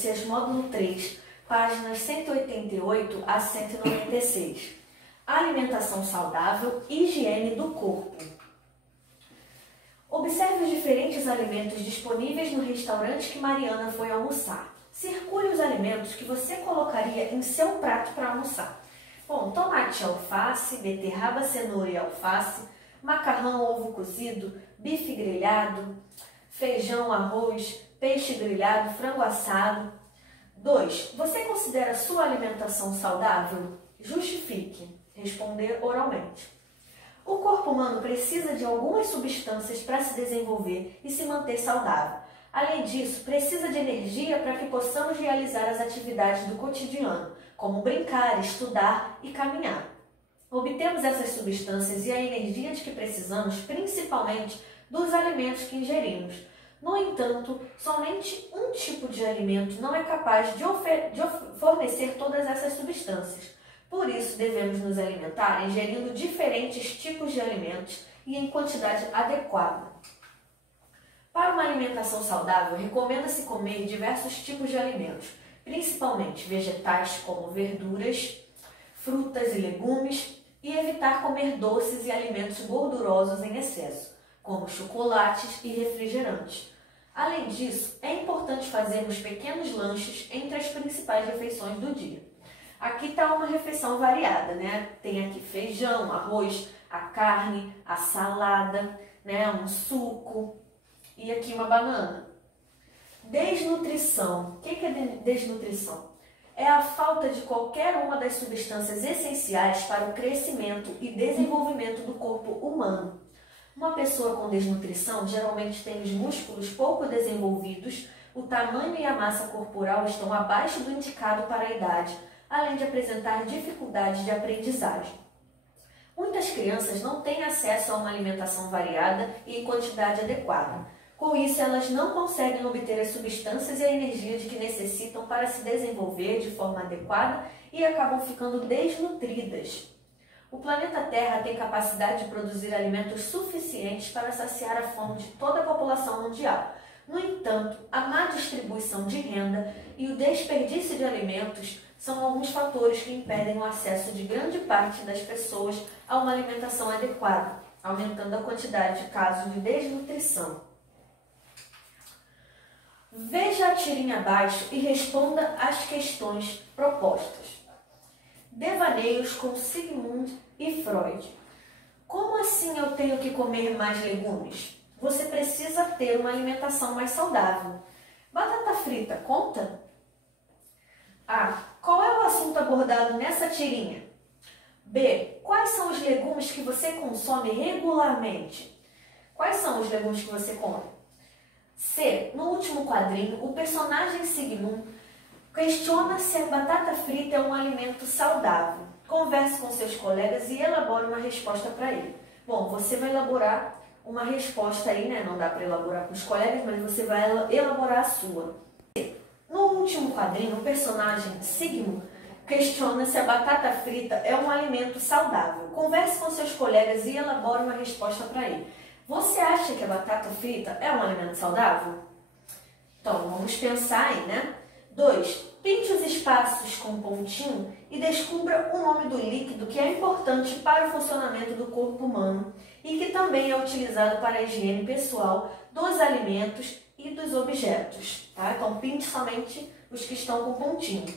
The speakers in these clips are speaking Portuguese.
Ciências, módulo 3, páginas 188 a 196. Alimentação saudável e higiene do corpo. Observe os diferentes alimentos disponíveis no restaurante que Mariana foi almoçar. Circule os alimentos que você colocaria em seu prato para almoçar. Bom, tomate e alface, beterraba, cenoura e alface, macarrão, ovo cozido, bife grelhado, feijão, arroz, peixe grelhado, frango assado. 2. Você considera sua alimentação saudável? Justifique. Responder oralmente. O corpo humano precisa de algumas substâncias para se desenvolver e se manter saudável. Além disso, precisa de energia para que possamos realizar as atividades do cotidiano, como brincar, estudar e caminhar. Obtemos essas substâncias e a energia de que precisamos principalmente dos alimentos que ingerimos. No entanto, somente um tipo de alimento não é capaz de fornecer todas essas substâncias. Por isso, devemos nos alimentar ingerindo diferentes tipos de alimentos e em quantidade adequada. Para uma alimentação saudável, recomenda-se comer diversos tipos de alimentos, principalmente vegetais como verduras, frutas e legumes, e evitar comer doces e alimentos gordurosos em excesso, como chocolates e refrigerantes. Além disso, é importante fazermos pequenos lanches entre as principais refeições do dia. Aqui está uma refeição variada, né? Tem aqui feijão, arroz, a carne, a salada, né? Um suco e aqui uma banana. Desnutrição. O que é desnutrição? É a falta de qualquer uma das substâncias essenciais para o crescimento e desenvolvimento do corpo humano. Uma pessoa com desnutrição geralmente tem os músculos pouco desenvolvidos, o tamanho e a massa corporal estão abaixo do indicado para a idade, além de apresentar dificuldades de aprendizagem. Muitas crianças não têm acesso a uma alimentação variada e em quantidade adequada. Com isso, elas não conseguem obter as substâncias e a energia de que necessitam para se desenvolver de forma adequada e acabam ficando desnutridas. O planeta Terra tem capacidade de produzir alimentos suficientes para saciar a fome de toda a população mundial. No entanto, a má distribuição de renda e o desperdício de alimentos são alguns fatores que impedem o acesso de grande parte das pessoas a uma alimentação adequada, aumentando a quantidade de casos de desnutrição. Veja a tirinha abaixo e responda às questões propostas. Devaneios com Sigmund e Freud. Como assim eu tenho que comer mais legumes? Você precisa ter uma alimentação mais saudável. Batata frita conta? A. Qual é o assunto abordado nessa tirinha? B. Quais são os legumes que você consome regularmente? Quais são os legumes que você come? C. No último quadrinho, o personagem Sigmund questiona se a batata frita é um alimento saudável. Converse com seus colegas e elabore uma resposta para ele. Bom, você vai elaborar uma resposta aí, né? Não dá para elaborar com os colegas, mas você vai elaborar a sua. No último quadrinho, o personagem Sigmund questiona se a batata frita é um alimento saudável. Converse com seus colegas e elabore uma resposta para ele. Você acha que a batata frita é um alimento saudável? Então, vamos pensar aí, né? 2. Pinte os espaços com pontinho e descubra o nome do líquido que é importante para o funcionamento do corpo humano e que também é utilizado para a higiene pessoal dos alimentos e dos objetos. Tá? Então, pinte somente os que estão com pontinho.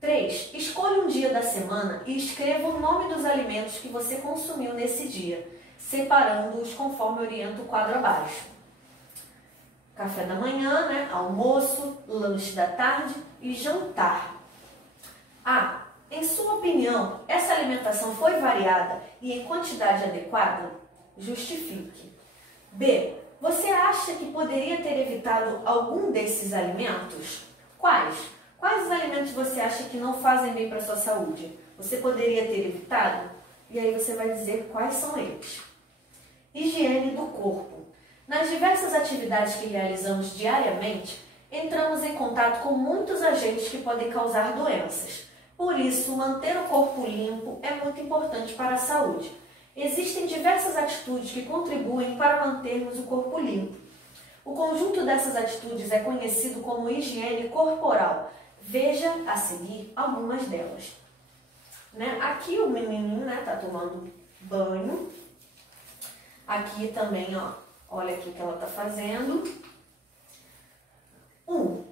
3. Escolha um dia da semana e escreva o nome dos alimentos que você consumiu nesse dia, separando-os conforme orienta o quadro abaixo. Café da manhã, né? Almoço, lanche da tarde e jantar. A. Em sua opinião, essa alimentação foi variada e em quantidade adequada? Justifique. B. Você acha que poderia ter evitado algum desses alimentos? Quais? Quais os alimentos você acha que não fazem bem para a sua saúde? Você poderia ter evitado? E aí você vai dizer quais são eles. Higiene do corpo. Nas diversas atividades que realizamos diariamente, entramos em contato com muitos agentes que podem causar doenças. Por isso, manter o corpo limpo é muito importante para a saúde. Existem diversas atitudes que contribuem para mantermos o corpo limpo. O conjunto dessas atitudes é conhecido como higiene corporal. Veja a seguir algumas delas. Né? Aqui o menininho, né, tá tomando banho. Aqui também, ó, olha aqui o que ela tá fazendo.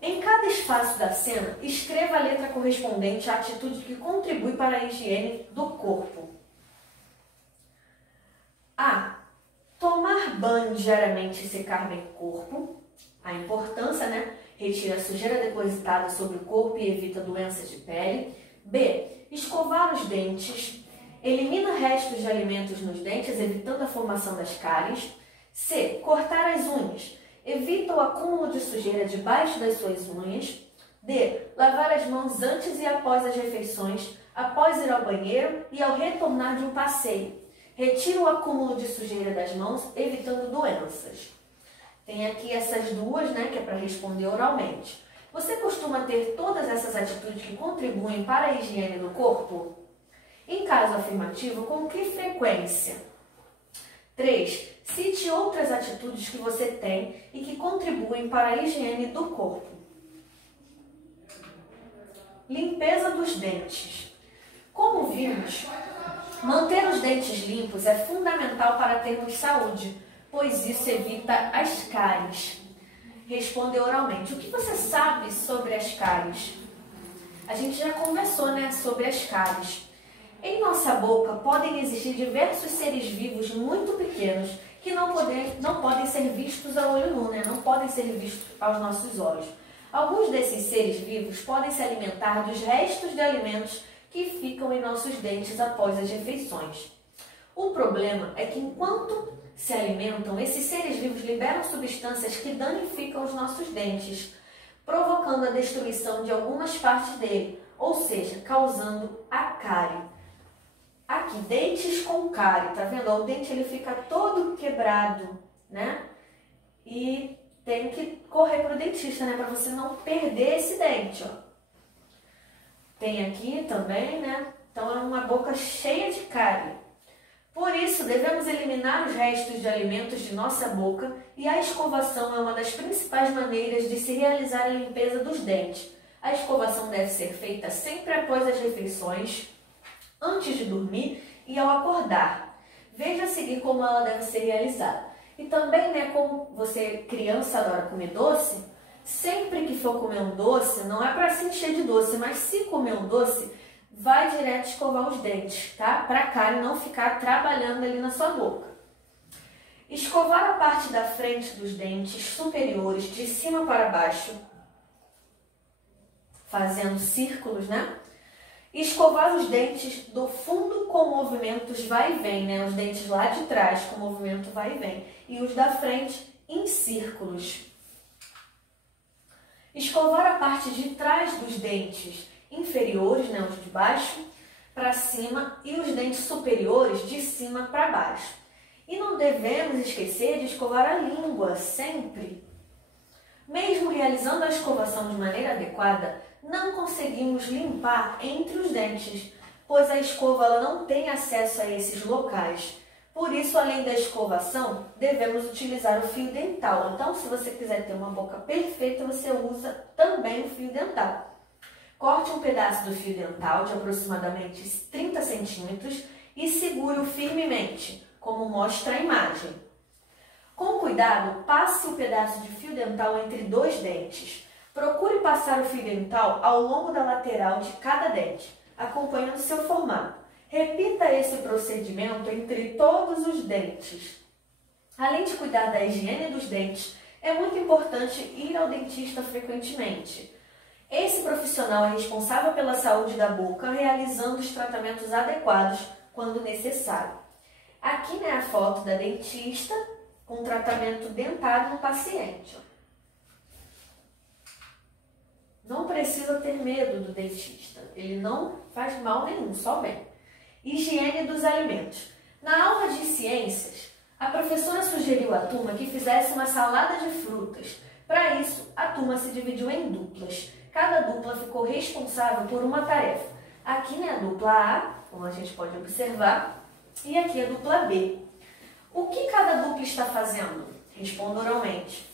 Em cada espaço da cena, escreva a letra correspondente à atitude que contribui para a higiene do corpo. A. Tomar banho diariamente e secar bem o corpo. A importância, né? Retira a sujeira depositada sobre o corpo e evita doenças de pele. B. Escovar os dentes. Elimina restos de alimentos nos dentes, evitando a formação das cáries. C. Cortar as unhas. Evita o acúmulo de sujeira debaixo das suas unhas. D. Lavar as mãos antes e após as refeições, após ir ao banheiro e ao retornar de um passeio. Retira o acúmulo de sujeira das mãos, evitando doenças. Tem aqui essas duas, né, que é para responder oralmente. Você costuma ter todas essas atitudes que contribuem para a higiene do corpo? Em caso afirmativo, com que frequência? 3. Cite outras atitudes que você tem e que contribuem para a higiene do corpo. Limpeza dos dentes. Como vimos, manter os dentes limpos é fundamental para termos saúde, pois isso evita as cáries. Responde oralmente. O que você sabe sobre as cáries? A gente já conversou, né, sobre as cáries. Em nossa boca podem existir diversos seres vivos muito pequenos que não podem ser vistos a olho nu, né? Não podem ser vistos aos nossos olhos. Alguns desses seres vivos podem se alimentar dos restos de alimentos que ficam em nossos dentes após as refeições. O problema é que enquanto se alimentam, esses seres vivos liberam substâncias que danificam os nossos dentes, provocando a destruição de algumas partes dele, ou seja, causando a cárie. Aqui, dentes com cárie, tá vendo? O dente ele fica todo quebrado, né? E tem que correr para o dentista, né? Para você não perder esse dente, ó. Tem aqui também, né? Então é uma boca cheia de cárie. Por isso, devemos eliminar os restos de alimentos de nossa boca e a escovação é uma das principais maneiras de se realizar a limpeza dos dentes. A escovação deve ser feita sempre após as refeições, antes de dormir e ao acordar. Veja a seguir como ela deve ser realizada. E também, né, como você, criança, adora comer doce, sempre que for comer um doce, não é para se encher de doce, mas se comer um doce, vai direto escovar os dentes, tá? Para a cárie não ficar trabalhando ali na sua boca. Escovar a parte da frente dos dentes superiores de cima para baixo, fazendo círculos, né? Escovar os dentes do fundo com movimentos vai e vem, né? Os dentes lá de trás com movimento vai e vem. E os da frente em círculos. Escovar a parte de trás dos dentes inferiores, né? Os de baixo para cima, e os dentes superiores de cima para baixo. E não devemos esquecer de escovar a língua sempre. Mesmo realizando a escovação de maneira adequada, não conseguimos limpar entre os dentes, pois a escova ela não tem acesso a esses locais. Por isso, além da escovação, devemos utilizar o fio dental. Então, se você quiser ter uma boca perfeita, você usa também o fio dental. Corte um pedaço do fio dental de aproximadamente 30 centímetros e segure-o firmemente, como mostra a imagem. Com cuidado, passe o pedaço de fio dental entre dois dentes. Procure passar o fio dental ao longo da lateral de cada dente, acompanhando seu formato. Repita esse procedimento entre todos os dentes. Além de cuidar da higiene dos dentes, é muito importante ir ao dentista frequentemente. Esse profissional é responsável pela saúde da boca, realizando os tratamentos adequados quando necessário. Aqui, né, a foto da dentista com tratamento dentário no paciente. Não precisa ter medo do dentista, ele não faz mal nenhum, só bem. Higiene dos alimentos. Na aula de ciências, a professora sugeriu à turma que fizesse uma salada de frutas. Para isso, a turma se dividiu em duplas. Cada dupla ficou responsável por uma tarefa. Aqui, né, a dupla A, como a gente pode observar, e aqui a dupla B. O que cada dupla está fazendo? Responda oralmente.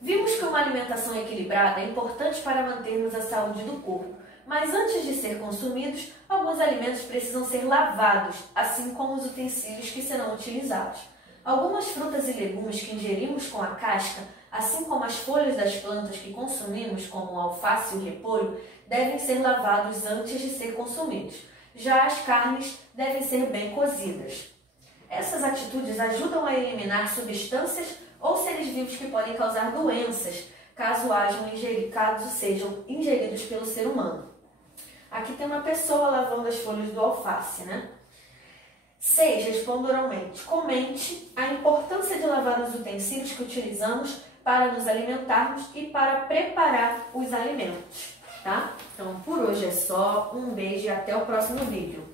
Vimos que uma alimentação equilibrada é importante para mantermos a saúde do corpo, mas antes de ser consumidos, alguns alimentos precisam ser lavados, assim como os utensílios que serão utilizados. Algumas frutas e legumes que ingerimos com a casca, assim como as folhas das plantas que consumimos, como o alface e o repolho, devem ser lavados antes de ser consumidos. Já as carnes devem ser bem cozidas. Essas atitudes ajudam a eliminar substâncias ou seres vivos que podem causar doenças, caso sejam ingeridos pelo ser humano. Aqui tem uma pessoa lavando as folhas do alface, né? 6. Responda oralmente. Comente a importância de lavar os utensílios que utilizamos para nos alimentarmos e para preparar os alimentos, tá? Então, por hoje é só. Um beijo e até o próximo vídeo.